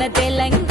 మన తెలంగాణ